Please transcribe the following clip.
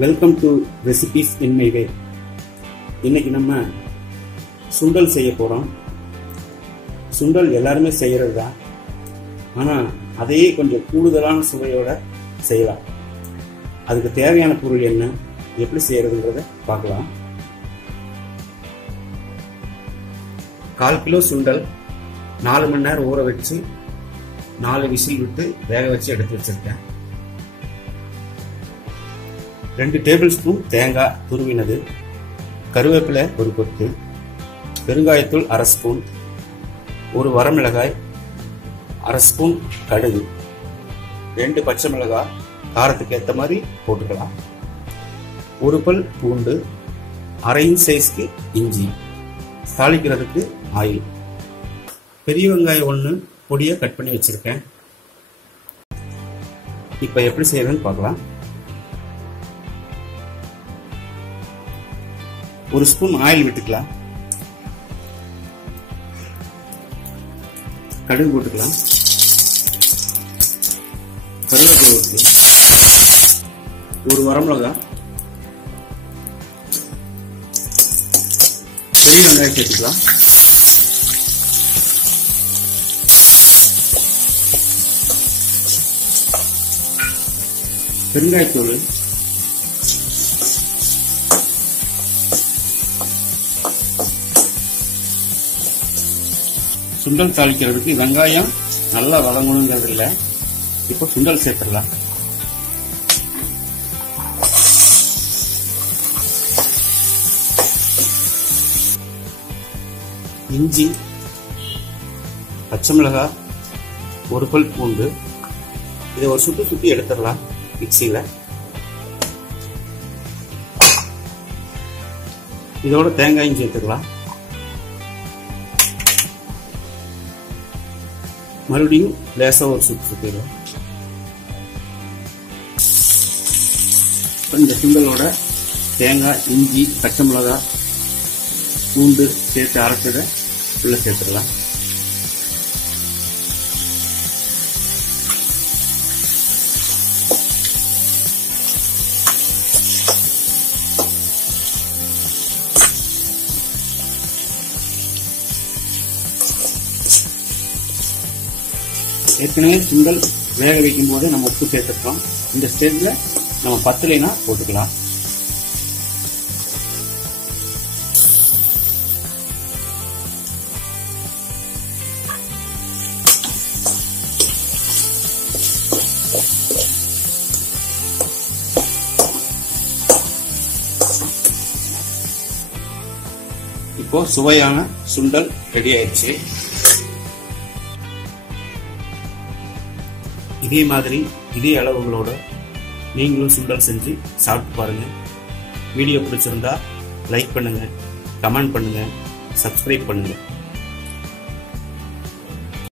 Welcome to recipes in my way. இன்னைக்கு நம்ம சுண்டல் செய்ய போகிறோம். சுண்டல் எல்லாருமே செய்கிறது தான், ஆனால் அதையே கொஞ்சம் கூடுதலான சுவையோட செய்யலாம். அதுக்கு தேவையான பொருள் என்ன, எப்படி செய்யறதுங்கிறத பார்க்கலாம். 1/4 கிலோ சுண்டல் 4 மணி நேரம் ஊற வச்சு 4 விசில் விட்டு வேக வச்சு எடுத்து வச்சிருக்கேன். 2 டேபிள் ஸ்பூன் தேங்காய் துருவினது, கருவேப்பிலை 1 கொத்து, பெருங்காயத்தூள் 1/2 ஸ்பூன், 1 வரமிளகாய், 1/2 ஸ்பூன் கடுகு, 2 பச்சை மிளகாய் காரத்துக்கு ஏற்ற மாதிரி போட்டுக்கலாம், 1 பல் பூண்டு, 1/2 இன்ச் சைஸ்க்கு இஞ்சி, தாளிக்கிறதுக்கு ஆயில், பெரிய வெங்காயம் 1 பொடியை கட் பண்ணி வச்சிருக்கேன். இப்ப எப்படி செய்யறதுன்னு பார்க்கலாம். 1 ஸ்பூன் ஆயில் விட்டுக்கலாம், கடுகு போட்டுக்கலாம், கருவேப்பிலை போட்டுக்கலாம், 1 வரமிளகாய், பெரிய வெங்காயம் சேர்த்துக்கலாம், பெருங்காயத்தூள், சுண்டல் தாளிக்கிறதுக்கு வெங்காயம் நல்லா வதங்கணுங்கிறது இல்லை. இப்போ சுண்டல் சேர்த்துடலாம். இஞ்சி, பச்சை மிளகாய், 1 பல் பூண்டு, இதை ஒரு சுத்தி எடுத்துடலாம் மிக்சியில. இதோட தேங்காயும் சேர்த்துக்கலாம். மறுபடியும் லேசா ஒரு சுத்திடுவோம். இந்த சுண்டலோட தேங்காய், இஞ்சி, பச்சை மிளகாய், பூண்டு சேர்த்து அரைச்சதை உள்ள சேர்த்துடலாம். ஏற்கனவே சுண்டல் வேக வைக்கும் போது நம்ம உப்பு சேர்த்துருக்கோம். இந்த ஸ்டேஜ்ல நம்ம பத்தலைனா போட்டுக்கலாம். இப்போ சுவையான சுண்டல் ரெடி ஆயிடுச்சு. இதே மாதிரி இதே அளவுகளோட நீங்களும் சுண்டல் செஞ்சு சாப்பிட்டு பாருங்க. வீடியோ பிடிச்சிருந்தா லைக் பண்ணுங்க, கமெண்ட் பண்ணுங்க, சப்ஸ்கிரைப் பண்ணுங்க.